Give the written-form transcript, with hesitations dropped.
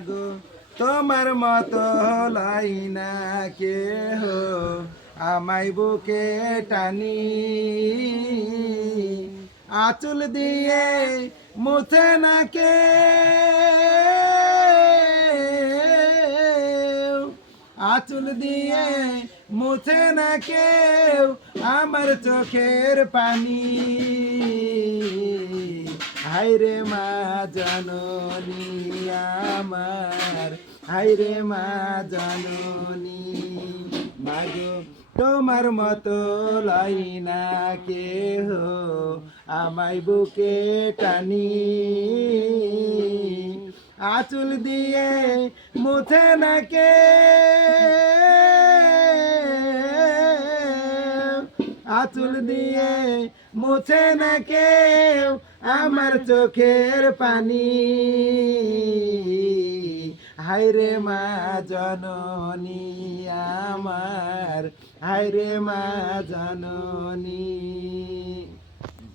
গো তোমার মতো হলাই না কেহ আমায় বুকে টানি আঁচল দিয়ে মুছে না কে আঁচল দিয়ে মুছে না কেউ আমার চোখের পানি হায়রে মা জননী আমার হায়রে মা জননী মাগো তোমার মতো লাই না কেহ আমায় বুকে টানি আঁচল দিয়ে মুছে না কে আঁচল দিয়ে মুছে না কেউ আমার চোখের পানি হায়রে মা জননী আমার হায়রে মা জননী।